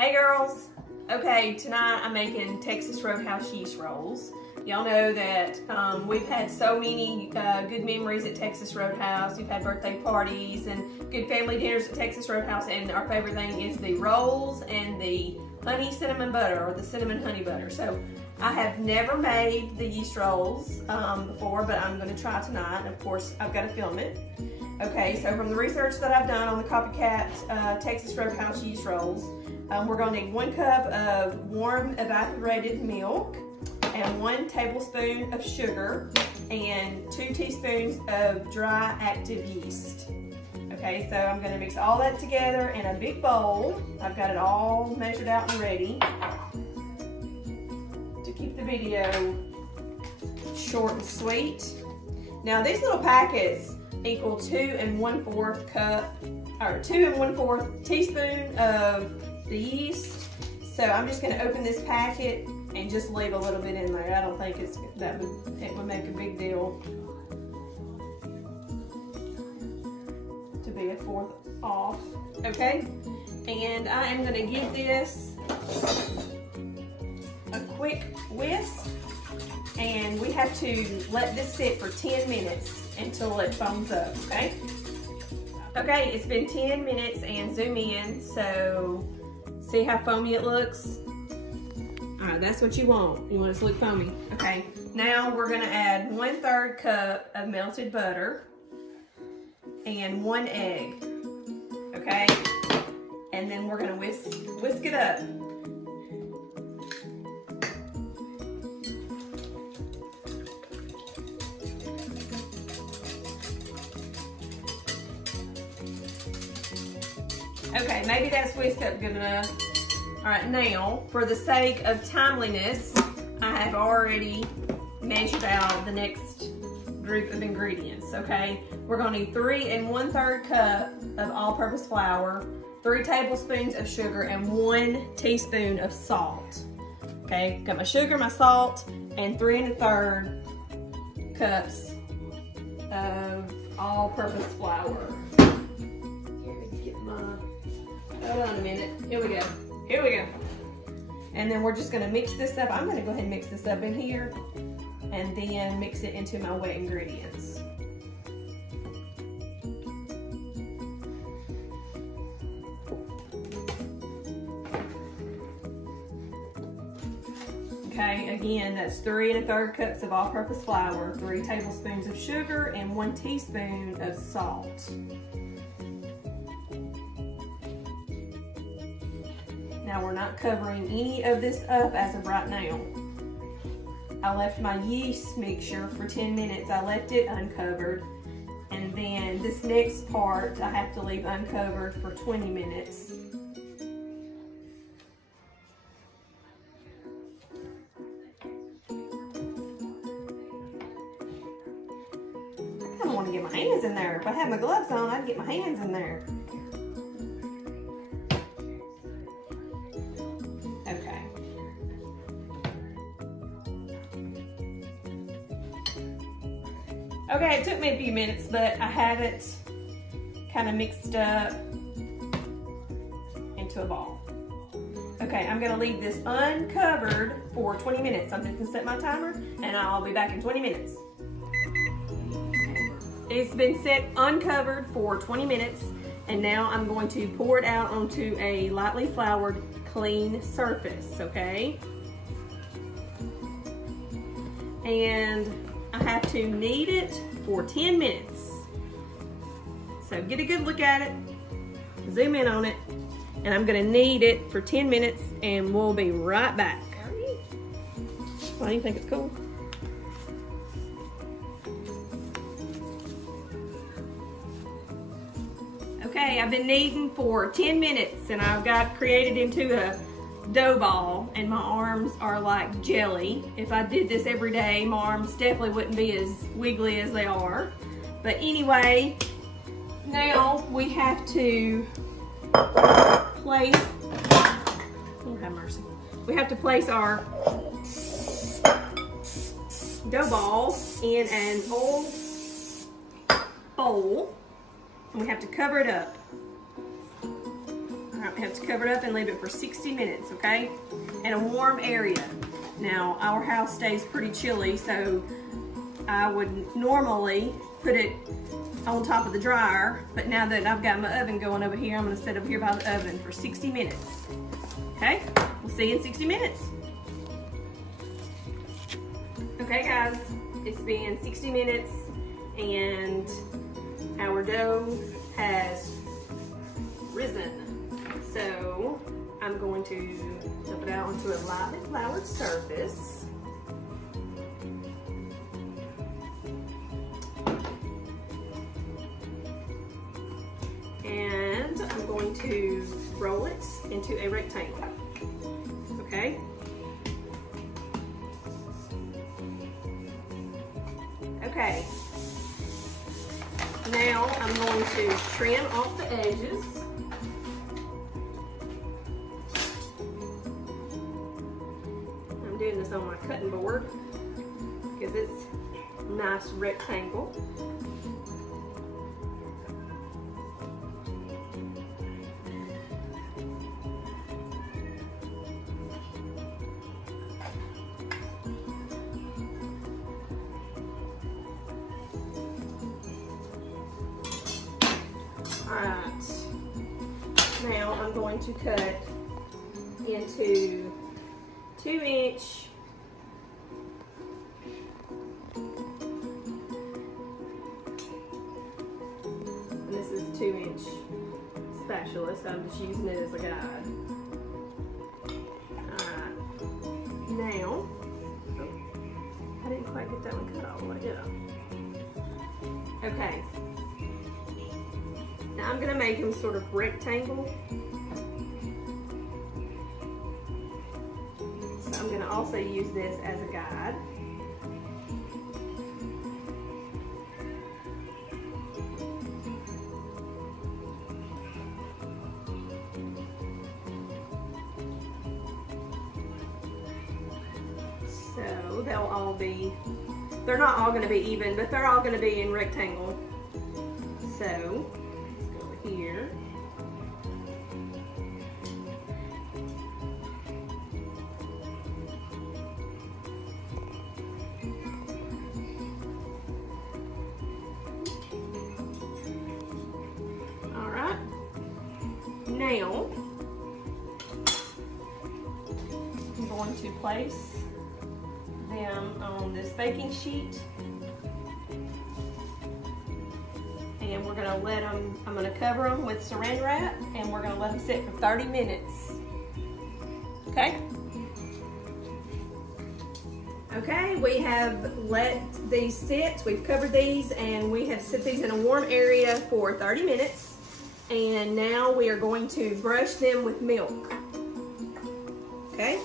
Hey girls! Okay, tonight I'm making Texas Roadhouse yeast rolls. Y'all know that we've had so many good memories at Texas Roadhouse. We've had birthday parties and good family dinners at Texas Roadhouse, and our favorite thing is the rolls and the honey cinnamon butter, or the cinnamon honey butter. So I have never made the yeast rolls before, but I'm going to try tonight, and of course I've got to film it. Okay, so from the research that I've done on the Copycat Texas Roadhouse yeast rolls, we're going to need 1 cup of warm evaporated milk and 1 tablespoon of sugar and 2 teaspoons of dry active yeast. Okay, so I'm going to mix all that together in a big bowl. I've got it all measured out and ready to keep the video short and sweet. Now these little packets equal 2 1/4 cup, or 2 1/4 teaspoon of the yeast. So I'm just going to open this packet and just leave a little bit in there. I don't think it would make a big deal to be 1/4 off. Okay, and I am going to give this a quick whisk, and we have to let this sit for 10 minutes until it foams up. Okay. Okay, it's been 10 minutes, and zoom in. So see how foamy it looks? All right, that's what you want. You want it to look foamy. Okay, now we're gonna add 1/3 cup of melted butter and 1 egg. Okay, and then we're gonna whisk it up. Okay, maybe that's whisked up good enough. All right, now, for the sake of timeliness, I have already measured out the next group of ingredients, okay? We're gonna need 3 1/3 cup of all-purpose flour, 3 tablespoons of sugar, and 1 teaspoon of salt. Okay, got my sugar, my salt, and 3 1/3 cups of all-purpose flour. Hold on a minute. Here we go. Here we go. And then we're just going to mix this up. I'm going to go ahead and mix this up in here and then mix it into my wet ingredients. Okay, again, that's 3 1/3 cups of all-purpose flour, 3 tablespoons of sugar, and 1 teaspoon of salt. Now we're not covering any of this up as of right now. I left my yeast mixture for 10 minutes. I left it uncovered. And then this next part I have to leave uncovered for 20 minutes. I kind of want to get my hands in there. If I had my gloves on, I'd get my hands in there. Okay, it took me a few minutes, but I have it kind of mixed up into a ball. Okay, I'm gonna leave this uncovered for 20 minutes. I'm just gonna set my timer, and I'll be back in 20 minutes. It's been set uncovered for 20 minutes, and now I'm going to pour it out onto a lightly floured, clean surface, okay? And I have to knead it for 10 minutes. So get a good look at it, zoom in on it, and I'm gonna knead it for 10 minutes, and we'll be right back. Why do you think it's cool? Okay, I've been kneading for 10 minutes, and I've got created into a dough ball, and my arms are like jelly. If I did this every day, my arms definitely wouldn't be as wiggly as they are. But anyway, now we have to place, oh have mercy, we have to place our dough ball in an old bowl, and we have to cover it up. You have to cover it up and leave it for 60 minutes, okay? In a warm area. Now, our house stays pretty chilly, so I would normally put it on top of the dryer, but now that I've got my oven going over here, I'm gonna sit over here by the oven for 60 minutes. Okay, we'll see you in 60 minutes. Okay guys, it's been 60 minutes and our dough has risen. So I'm going to dump it out onto a lightly floured surface. And I'm going to roll it into a rectangle, okay? Okay, now I'm going to trim off the edges. I'm doing this on my cutting board because it's a nice rectangle. Alright, now I'm going to cut into 2-inch and this is 2-inch spatula, so I'm just using it as a guide. Alright, now, I didn't quite get that one cut all the way, did I? Okay. Now I'm going to make them sort of rectangle. So I'm going to also use this as a guide. So they'll all be, they're not all going to be even, but they're all going to be in rectangle. So here. All right. Now, I'm going to place them on this baking sheet. And we're gonna let them, I'm gonna cover them with saran wrap and we're gonna let them sit for 30 minutes. Okay? Okay, we have let these sit. We've covered these and we have set these in a warm area for 30 minutes. And now we are going to brush them with milk. Okay?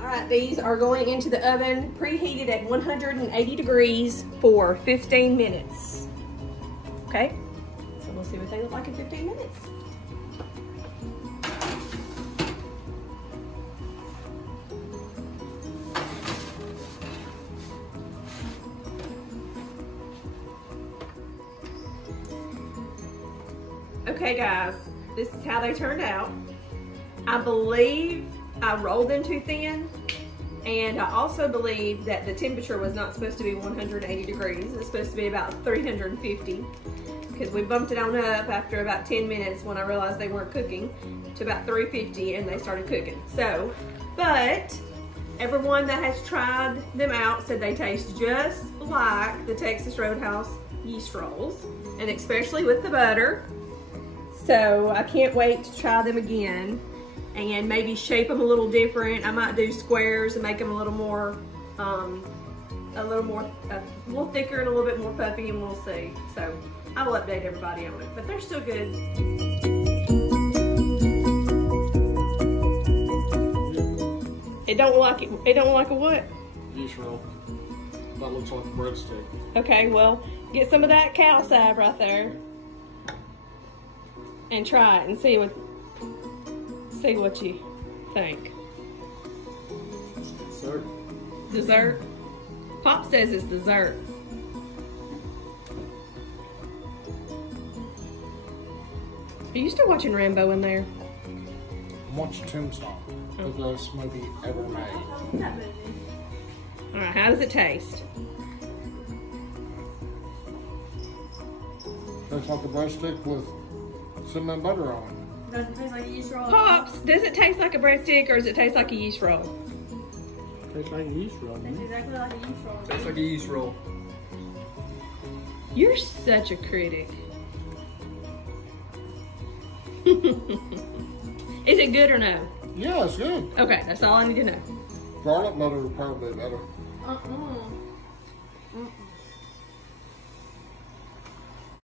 Alright, these are going into the oven, preheated at 180 degrees for 15 minutes. Okay, so we'll see what they look like in 15 minutes. Okay guys, this is how they turned out. I believe I rolled them too thin, and I also believe that the temperature was not supposed to be 180 degrees. It's supposed to be about 350, because we bumped it on up after about 10 minutes when I realized they weren't cooking to about 350 and they started cooking. So, but everyone that has tried them out said they taste just like the Texas Roadhouse yeast rolls, and especially with the butter. So I can't wait to try them again and maybe shape them a little different. I might do squares and make them a little thicker and a little bit more puffy, and we'll see. So I will update everybody on it, but they're still good. It don't look like a what? Yeast roll. That looks like a breadstick. Okay, well, get some of that cow salve right there and try it and see what you think. Dessert. Dessert? Pop says it's dessert. Are you still watching Rambo in there? I'm watching Tombstone. The best movie ever made. All right, how does it taste? Tastes like a breadstick with cinnamon butter on it. Does it taste like a yeast roll? Pops, does it taste like a breadstick or does it taste like a yeast roll? Tastes like a yeast roll. Tastes exactly like a yeast roll. Tastes like a yeast roll. You're such a critic. Is it good or no? Yeah, it's good. Okay, that's all I need to know. Garlic butter is probably better. Mm-mm.